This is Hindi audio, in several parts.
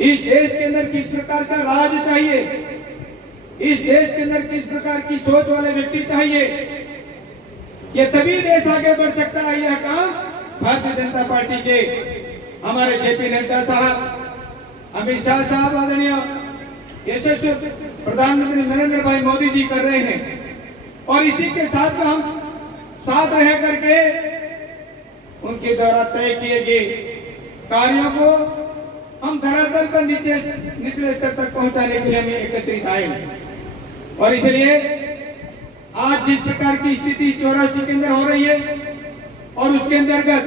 इस देश के अंदर किस प्रकार का राज चाहिए, इस देश के अंदर किस प्रकार की सोच वाले व्यक्ति चाहिए, ये तभी देश आगे बढ़ सकता है। यह काम भारतीय जनता पार्टी के हमारे जेपी नड्डा साहब, अमित शाह साहब, आदरणीय यशस्वी प्रधानमंत्री नरेंद्र भाई मोदी जी कर रहे हैं। और इसी के साथ में हम साथ रह करके उनके द्वारा तय किए गए कार्यों को हम धरातल पर निचले स्तर तक पहुंचाने के लिए हम एकत्रित आए। और इसलिए आज जिस प्रकार की स्थिति 84 के अंदर हो रही है और उसके अंतर्गत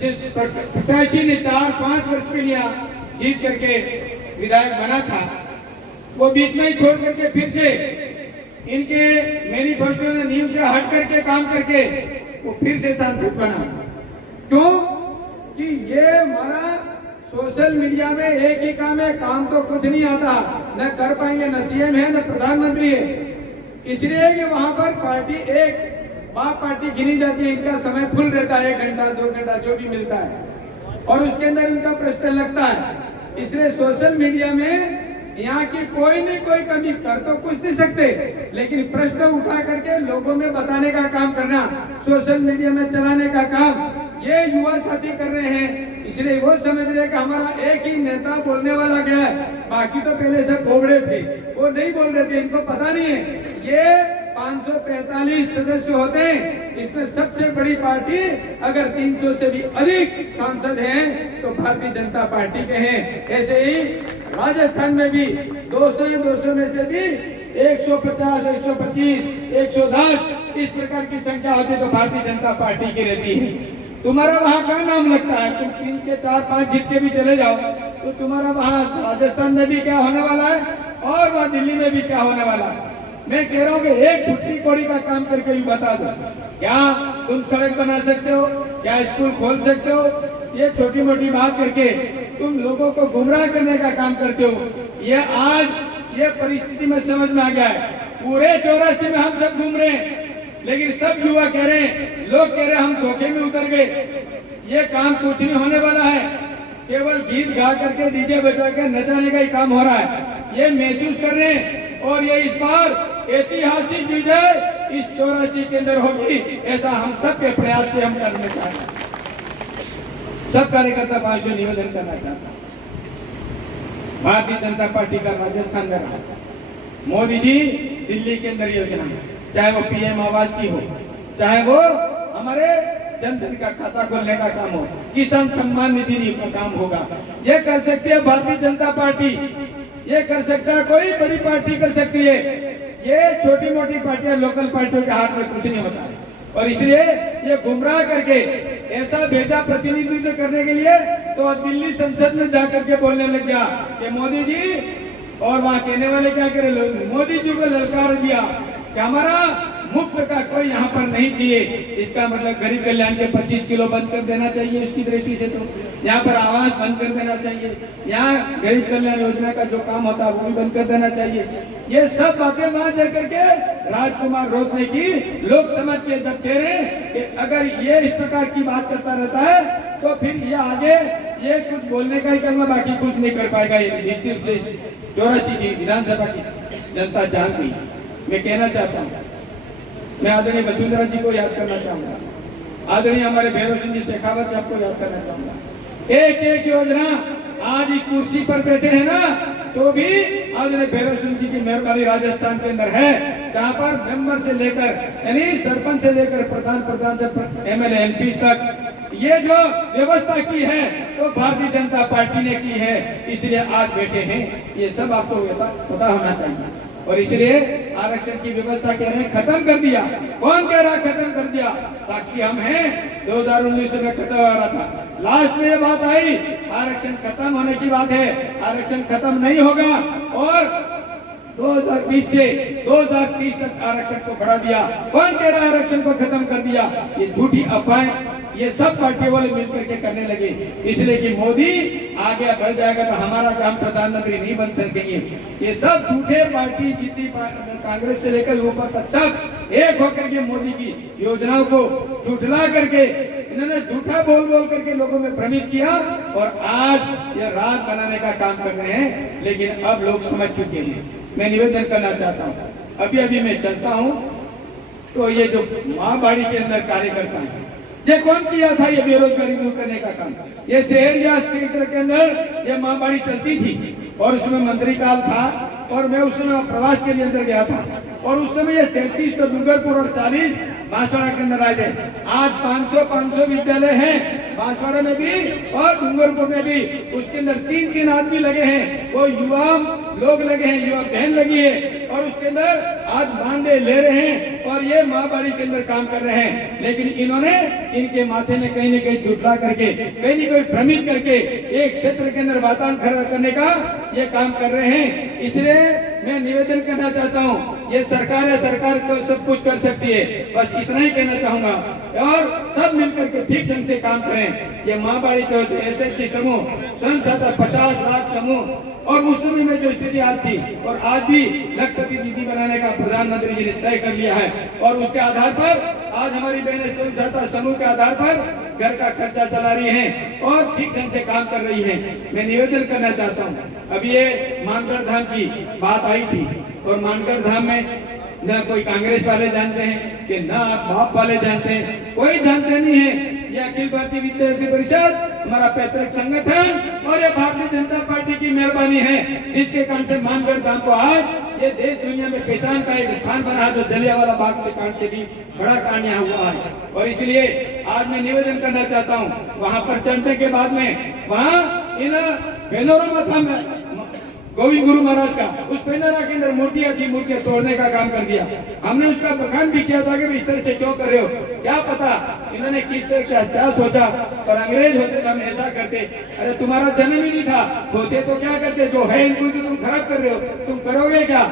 जिस प्रत्याशी ने 4-5 वर्ष के लिए जीत करके विधायक बना था, वो बीच में ही छोड़ करके फिर से इनके मैनिफेस्टो में नींव से हट करके काम करके वो फिर से सांसद बना। क्यों? कि ये हमारा सोशल मीडिया में एक ही काम है, काम तो कुछ नहीं आता, न कर पाएंगे, न सीएम है न प्रधानमंत्री है। इसलिए कि वहां पर पार्टी एक बाप पार्टी गिनी जाती है, इनका समय फुल रहता है, 1 घंटा 2 घंटा जो भी मिलता है, और उसके अंदर इनका प्रश्न लगता है। इसलिए सोशल मीडिया में यहाँ की कोई नहीं कोई कमी कर तो कुछ नहीं सकते, लेकिन प्रश्न उठा करके लोगों में बताने का काम करना, सोशल मीडिया में चलाने का काम ये युवा साथी कर रहे हैं। इसलिए वो समझ रहे कि हमारा एक ही नेता बोलने वाला क्या है, बाकी तो पहले से बोबड़े थे, वो नहीं बोल रहे थे, इनको पता नहीं है। ये 545 सदस्य होते हैं, इसमें सबसे बड़ी पार्टी अगर 300 से भी अधिक सांसद हैं तो भारतीय जनता पार्टी के हैं। ऐसे ही राजस्थान में भी 200 में से भी 150, 125, 110 इस प्रकार की संख्या होती तो भारतीय जनता पार्टी की रहती है। तुम्हारा वहां का नाम लगता है, तुम 3 के 4-5 जीत के भी चले जाओ तो तुम्हारा वहां राजस्थान में भी क्या होने वाला है और वहां दिल्ली में भी क्या होने वाला है। मैं कह रहा हूँ कि एक भुट्टी कौड़ी का काम करके भी बता दो, क्या तुम सड़क बना सकते हो, क्या स्कूल खोल सकते हो, ये छोटी मोटी बात करके तुम लोगों को गुमराह करने का काम करते हो। ये आज ये परिस्थिति में समझ में आ गया है। पूरे 84 में हम सब घूम रहे हैं, लेकिन सब युवा कह रहे हैं, लोग कह रहे हैं हम धोखे में उतर गए, ये काम कुछ नहीं होने वाला है, केवल गीत गा करके डीजे बजा कर नचाने का ही काम हो रहा है, ये महसूस कर रहे हैं। और ये इस बार ऐतिहासिक विजय इस 84 के अंदर होगी, ऐसा हम सब के प्रयास से हम करने चाहते हैं। सब कार्यकर्ता भाइयों से निवेदन करना चाहता हूं, भारतीय जनता पार्टी का राजस्थान में रहा, मोदी जी दिल्ली के अंदर योजना, चाहे वो पीएम आवास की हो, चाहे वो हमारे जनधन का खाता खोलने का काम हो, किसान सम्मान निधि का काम होगा, ये कर सकती है भारतीय जनता पार्टी, ये कर सकता है, कोई बड़ी पार्टी कर सकती है। ये छोटी मोटी पार्टियां, लोकल पार्टियों के हाथ में कुछ नहीं होता है। और इसलिए ये गुमराह करके ऐसा भेजा प्रतिनिधित्व करने के लिए तो दिल्ली संसद में जाकर के बोलने लग गया कि मोदी जी, और वहां कहने वाले क्या करे, मोदी जी को ललकार दिया कि हमारा मुफ्त का कोई यहाँ पर नहीं चाहिए। इसका मतलब गरीब कल्याण के 25 किलो बंद कर देना चाहिए, उसकी दृष्टि से तो यहाँ पर आवास बंद कर देना चाहिए, यहाँ गरीब कल्याण योजना का जो काम होता है वो भी बंद कर देना चाहिए। ये सब बातें वहां जाकर के राजकुमार रोत ने की। लोग समझ के जब कह रहे हैं कि अगर ये इस प्रकार की बात करता रहता है तो फिर ये आगे ये कुछ बोलने का ही करना, बाकी कुछ नहीं कर पाएगा। ये 84 की विधानसभा की जनता जानती है। मैं कहना चाहता हूँ, मैं आदरणीय वसुंधरा जी को याद करना चाहूंगा, आदरणीय हमारे भैरव सिंह जी शेखावत जी आपको याद करना चाहूंगा। एक एक योजना आज इस कुर्सी पर बैठे हैं ना, तो भी आदरणीय भैरव सिंह जी की मेहरबानी राजस्थान के अंदर है, जहाँ पर मेंबर से लेकर यानी सरपंच से लेकर प्रधान से एमएलए एमपी तक ये जो व्यवस्था की है तो भारतीय जनता पार्टी ने की है, इसलिए आज बैठे हैं। ये सब आपको पता होना चाहिए। और इसलिए आरक्षण की व्यवस्था कह रहे हैं खत्म कर दिया। कौन कह रहा खत्म कर दिया? साक्षी हम हैं। 2019 में खत्म हो रहा था, लास्ट में ये बात आई आरक्षण खत्म होने की बात है। आरक्षण खत्म नहीं होगा और 2020 से 2030 तक आरक्षण को बढ़ा दिया। कौन कह रहा है आरक्षण को खत्म कर दिया? ये झूठी अफवाहें ये सब पार्टी वाले मिलकर के करने लगे, इसलिए कि मोदी आगे बढ़ जाएगा तो हमारा काम प्रधानमंत्री नहीं बन सकेंगे। ये सब झूठे पार्टी, जितनी कांग्रेस से लेकर ऊपर तक सब एक होकर के मोदी की योजनाओं को झूठला करके इन्होंने झूठा बोल बोल करके लोगों में भ्रमित किया और आज ये रात बनाने का काम कर रहे हैं। लेकिन अब लोग समझ चुके हैं। मैं निवेदन करना चाहता हूँ, अभी मैं चलता हूँ तो ये जो माँबाड़ी के अंदर कार्यकर्ता है, ये कौन किया था ये बेरोजगारी दूर करने का काम? ये शहर या क्षेत्र के अंदर ये माँबाड़ी चलती थी और उसमें मंत्री काल था और मैं उस समय प्रवास के लिए अंदर गया था और उस समय ये 37 तो डूंगरपुर और 40 बांसवाड़ा के अंदर आए थे। आज 500 विद्यालय हैं बांसवाड़ा में भी और डूंगरपुर में भी। उसके अंदर 3 आदमी लगे हैं, वो युवा लोग लगे हैं, युवा बहन लगी है और उसके अंदर आज मानदेय ले रहे हैं और ये माँबाड़ी के अंदर काम कर रहे हैं। लेकिन इन्होंने इनके माथे में कहीं न कहीं झुठला करके, कहीं न कहीं भ्रमित करके एक क्षेत्र के अंदर वातावरण खराब करने का ये काम कर रहे हैं। इसलिए मैं निवेदन करना चाहता हूँ, ये सरकार है, सरकार को सब कुछ कर सकती है, बस इतना ही कहना चाहूंगा और सब मिलकर के ठीक ढंग से काम करें। ये माँबाड़ी तो ऐसे की समूह स्वयं 50 लाख समूह और उस समय में जो स्थिति आज थी और आज भी लखपति नीति बनाने का प्रधानमंत्री जी ने तय कर लिया है और उसके आधार पर आज हमारी बहनें स्वयं सहायता समूह के आधार पर घर का खर्चा चला रही हैं और ठीक ढंग से काम कर रही हैं। मैं निवेदन करना चाहता हूँ, अभी ये मानगढ़ धाम की बात आई थी और मानगढ़ धाम में न कोई कांग्रेस वाले जानते हैं कि न भाप वाले जानते हैं, कोई जानते नहीं है। ये अखिल भारतीय विद्यार्थी परिषद हमारा पैतृक संगठन और ये भारतीय जनता पार्टी की मेहरबानी है जिसके कारण से मानगढ़ धाम को आज ये देश दुनिया में पहचान का एक स्थान बना है, जो जलियांवाला बाग से कांड से भी बड़ा कांड यहाँ हुआ है। और इसलिए आज मैं निवेदन करना चाहता हूँ, वहाँ पर चढ़ने के बाद में वहाँ इन पेनोरमा था गोविंद गुरु महाराज का, उस पेनोरा के अंदर मूर्तियां थी, मूर्तियां तोड़ने का काम कर दिया। हमने उसका बखान भी किया था कि इस तरह से क्यों कर रहे हो, क्या पता इन्होंने किस तरह क्या सोचा। और अंग्रेज होते तो हम ऐसा करते, अरे तुम्हारा जन्म ही नहीं था, होते तो क्या करते, जो है इनको तो तुम खराब कर रहे हो, तुम करोगे क्या?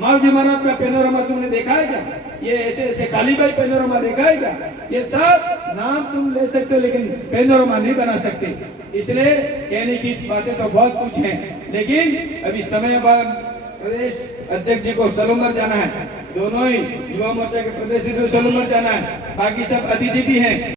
मालवी महाराज का पेनोरमा तुमने देखा है क्या? ये ऐसे कालीबाई पेनोरमा देखा है क्या? ये सब नाम तुम ले सकते हो लेकिन पेनोरमा नहीं बना सकते। इसलिए कहने की बातें तो बहुत कुछ हैं, लेकिन अभी समय पर प्रदेश अध्यक्ष जी को सलोमर जाना है, दोनों ही युवा मोर्चा के प्रदेश अध्यक्ष सलोमर जाना है, बाकी सब अतिथि भी हैं।